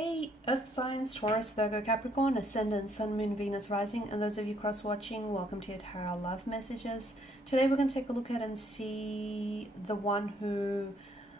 Hey, Earth signs, Taurus, Virgo, Capricorn, Ascendant, Sun, Moon, Venus, Rising, and those of you cross-watching, welcome to your Tarot Love Messages. Today we're going to take a look at and see the one who,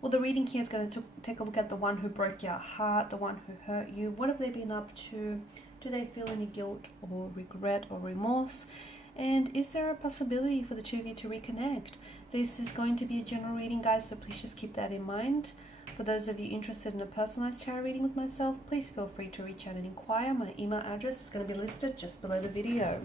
well, the reading here is going to take a look at the one who broke your heart, the one who hurt you. What have they been up to? Do they feel any guilt or regret or remorse? And is there a possibility for the two of you to reconnect? This is going to be a general reading, guys, so please just keep that in mind. For those of you interested in a personalized tarot reading with myself, please feel free to reach out and inquire. My email address is going to be listed just below the video.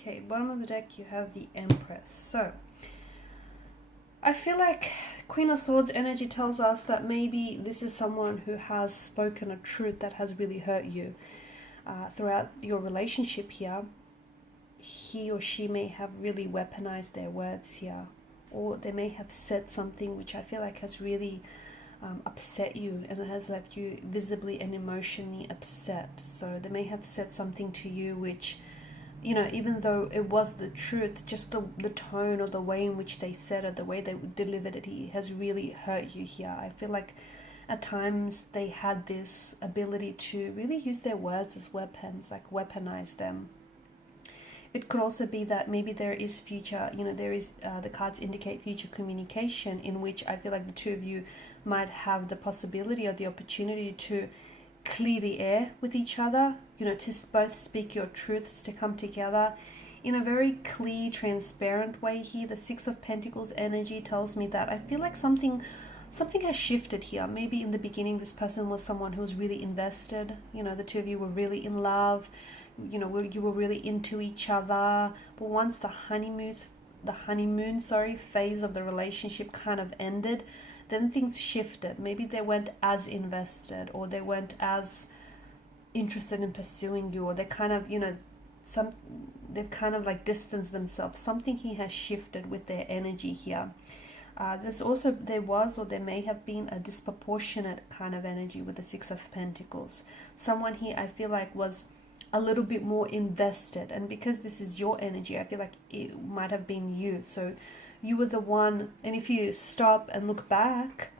Okay, bottom of the deck you have the Empress. So, I feel like Queen of Swords energy tells us that maybe this is someone who has spoken a truth that has really hurt you. Throughout your relationship here, he or she may have really weaponized their words here. Or they may have said something which I feel like has really upset you and it has left you visibly and emotionally upset. So they may have said something to you which, you know, even though it was the truth, just the tone or the way in which they said it, the way they delivered it, has really hurt you here. I feel like at times they had this ability to really use their words as weapons, like weaponize them. It could also be that maybe there is future, you know, there is, the cards indicate future communication in which I feel like the two of you might have the possibility or the opportunity to clear the air with each other, you know, to both speak your truths, to come together in a very clear, transparent way here. The Six of Pentacles energy tells me that I feel like something has shifted here. Maybe in the beginning this person was someone who was really invested, you know, the two of you were really in love, you know, you were really into each other, but once the honeymoon phase of the relationship kind of ended, then things shifted. Maybe they weren't as invested, or they weren't as interested in pursuing you, or they kind of, you know, they've kind of like distanced themselves. Something here has shifted with their energy here. There may have been a disproportionate kind of energy with the Six of Pentacles. Someone here I feel like was a little bit more invested, and because this is your energy, I feel like it might have been you. So you were the one, and if you stop and look back,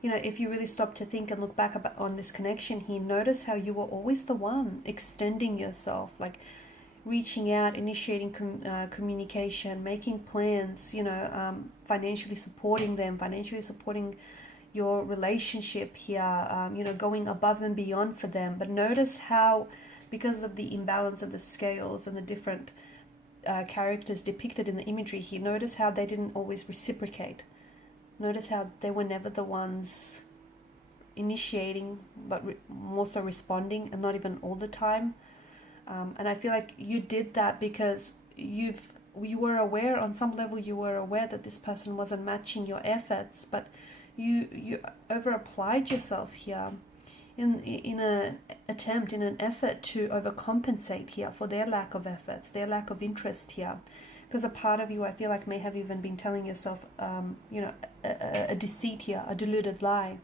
you know, if you really stop to think and look back on this connection here, notice how you were always the one extending yourself, like reaching out, initiating communication, making plans, you know, financially supporting them, financially supporting your relationship here, you know, going above and beyond for them. But notice how, because of the imbalance of the scales and the different characters depicted in the imagery here, notice how they didn't always reciprocate. Notice how they were never the ones initiating, but more so responding, and not even all the time. And I feel like you did that because you were aware, on some level you were aware that this person wasn't matching your efforts, but you over applied yourself here in an effort to overcompensate here for their lack of efforts, their lack of interest here. Because a part of you, I feel like, may have even been telling yourself, you know, a deceit here, a deluded lie.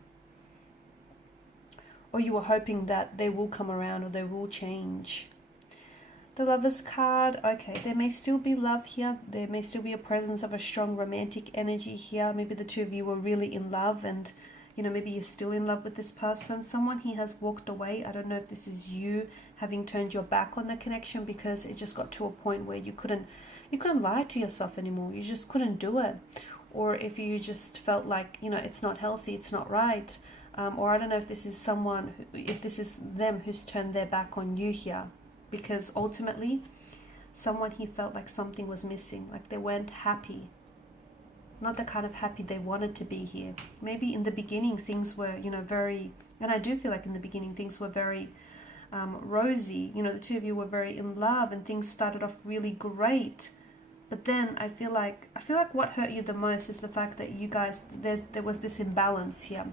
Or you were hoping that they will come around or they will change. The Lovers card, okay, there may still be love here. There may still be a presence of a strong romantic energy here. Maybe the two of you were really in love, and, you know, maybe you're still in love with this person. Someone here has walked away. I don't know if this is you having turned your back on the connection because it just got to a point where you couldn't lie to yourself anymore. You just couldn't do it. Or if you just felt like, you know, it's not healthy, it's not right. Or I don't know if this is if this is them who's turned their back on you here. Because ultimately, someone here felt like something was missing, like they weren't happy. not the kind of happy they wanted to be here. Maybe in the beginning things were, you know, very, and I do feel like in the beginning things were very rosy. You know, the two of you were very in love and things started off really great. But then I feel like what hurt you the most is the fact that you guys, there was this imbalance here.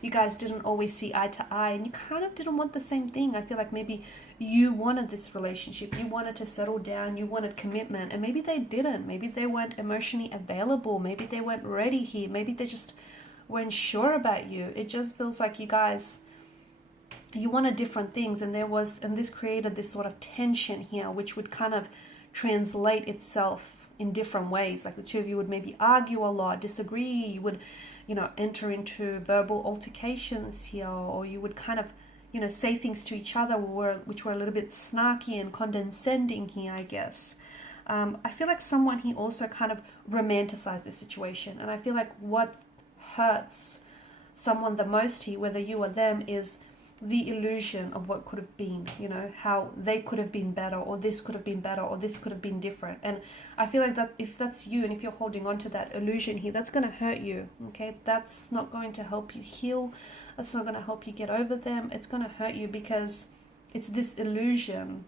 You guys didn't always see eye to eye, and you kind of didn't want the same thing. I feel like maybe you wanted this relationship, you wanted to settle down, you wanted commitment, and maybe they didn't. Maybe they weren't emotionally available, maybe they weren't ready here, maybe they just weren't sure about you. It just feels like you guys, you wanted different things, and this created this sort of tension here, which would kind of translate itself in different ways. Like the two of you would maybe argue a lot, disagree, you would, you know, enter into verbal altercations here, or you would kind of, you know, say things to each other which were a little bit snarky and condescending here, I guess. I feel like someone here also kind of romanticized the situation, and I feel like what hurts someone the most here, whether you or them, is the illusion of what could have been, you know, how they could have been better, or this could have been better, or this could have been different. And I feel like that if that's you, and if you're holding on to that illusion here, that's going to hurt you, okay? That's not going to help you heal. That's not going to help you get over them. It's going to hurt you because it's this illusion.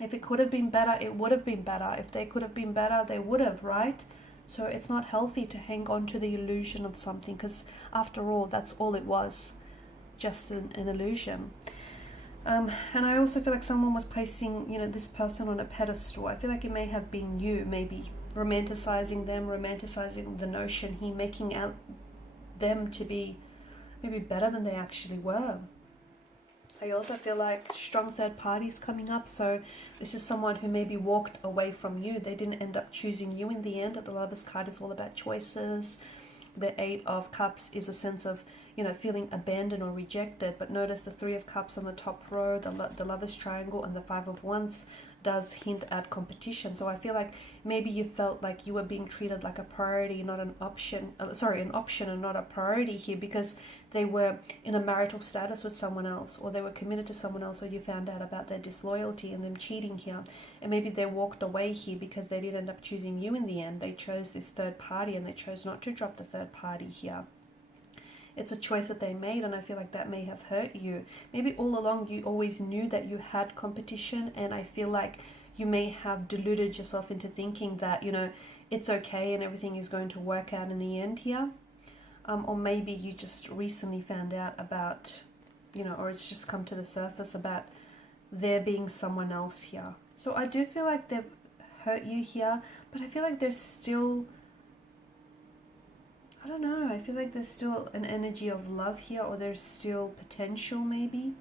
If it could have been better, it would have been better. If they could have been better, they would have, right? So it's not healthy to hang on to the illusion of something, because after all, that's all it was. Just an illusion. And I also feel like someone was placing, you know, this person on a pedestal. I feel like it may have been you, maybe romanticizing them, romanticizing the notion here, making out them to be maybe better than they actually were. I also feel like strong third parties coming up. So this is someone who maybe walked away from you. They didn't end up choosing you in the end. The Lover's card is all about choices. The Eight of Cups is a sense of, you know, feeling abandoned or rejected. But notice the Three of Cups on the top row, the Lover's Triangle, and the Five of Wands does hint at competition. So I feel like maybe you felt like you were being treated like a priority, not an option. An option and not a priority here, because they were in a marital status with someone else, or they were committed to someone else, or you found out about their disloyalty and them cheating here. And maybe they walked away here because they did end up choosing you in the end. They chose this third party, and they chose not to drop the third party here. It's a choice that they made, and I feel like that may have hurt you. Maybe all along you always knew that you had competition, and I feel like you may have deluded yourself into thinking that, you know, it's okay and everything is going to work out in the end here. Or maybe you just recently found out about, you know, or it's just come to the surface about there being someone else here. So I do feel like they've hurt you here, but I feel like there's still, I don't know, I feel like there's still an energy of love here, or there's still potential maybe.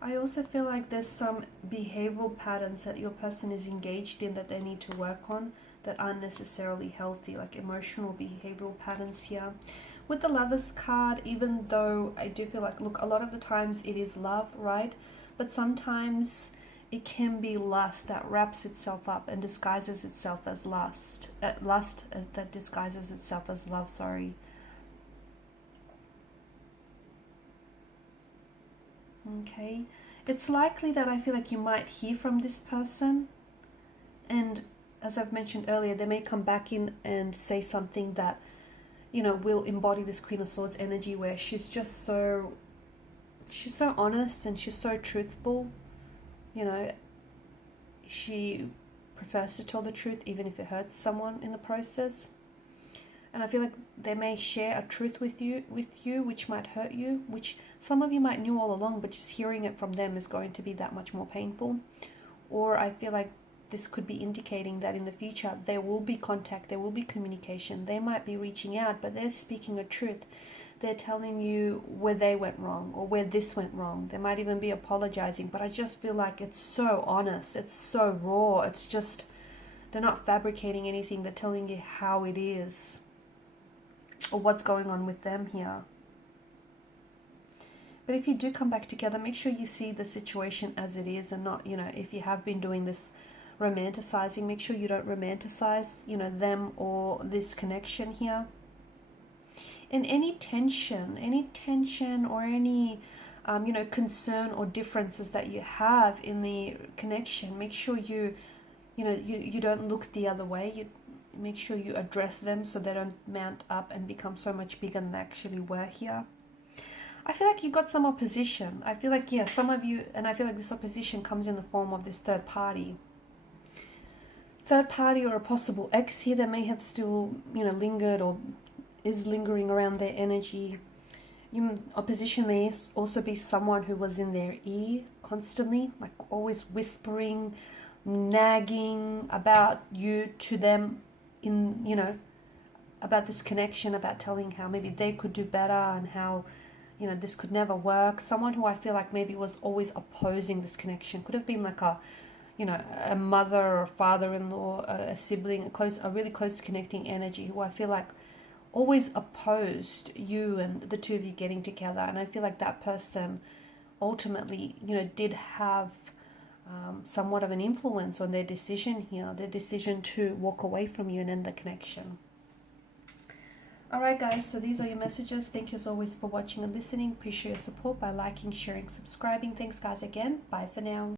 I also feel like there's some behavioral patterns that your person is engaged in that they need to work on that aren't necessarily healthy, like emotional behavioral patterns here. With the Lover's card, even though I do feel like, look, a lot of the times it is love, right? But sometimes it can be lust that wraps itself up and disguises itself as lust. Lust that disguises itself as love, sorry. Okay. It's likely that I feel like you might hear from this person, and as I've mentioned earlier, they may come back in and say something that, you know, will embody this Queen of Swords energy, where she's so honest and she's so truthful. You know, she prefers to tell the truth even if it hurts someone in the process. And I feel like they may share a truth with you which might hurt you, which some of you might knew all along, but just hearing it from them is going to be that much more painful. Or I feel like this could be indicating that in the future there will be contact, there will be communication. They might be reaching out, but they're speaking a truth. They're telling you where they went wrong or where this went wrong. They might even be apologizing, but I just feel like it's so honest, it's so raw. It's just, they're not fabricating anything. They're telling you how it is or what's going on with them here. But if you do come back together, make sure you see the situation as it is, and not, you know, if you have been doing this romanticizing, make sure you don't romanticize, you know, them or this connection here. And any tension or any, you know, concern or differences that you have in the connection, make sure you don't look the other way. You make sure you address them so they don't mount up and become so much bigger than they actually were here. I feel like you got some opposition. I feel like, yeah, some of you, and I feel like this opposition comes in the form of this third party. Third party or a possible ex here that may have still, you know, lingered or is lingering around their energy. Opposition may also be someone who was in their ear constantly, like always whispering, nagging about you to them, in, you know, about this connection, about telling how maybe they could do better and how, you know, this could never work. Someone who I feel like maybe was always opposing this connection. Could have been like a, you know, a mother or father-in-law, a sibling, a really close connecting energy, who I feel like always opposed you and the two of you getting together. And I feel like that person ultimately, you know, did have somewhat of an influence on their decision here, their decision to walk away from you and end the connection. Alright guys, so these are your messages. Thank you as always for watching and listening. Appreciate your support by liking, sharing, subscribing. Thanks guys again. Bye for now.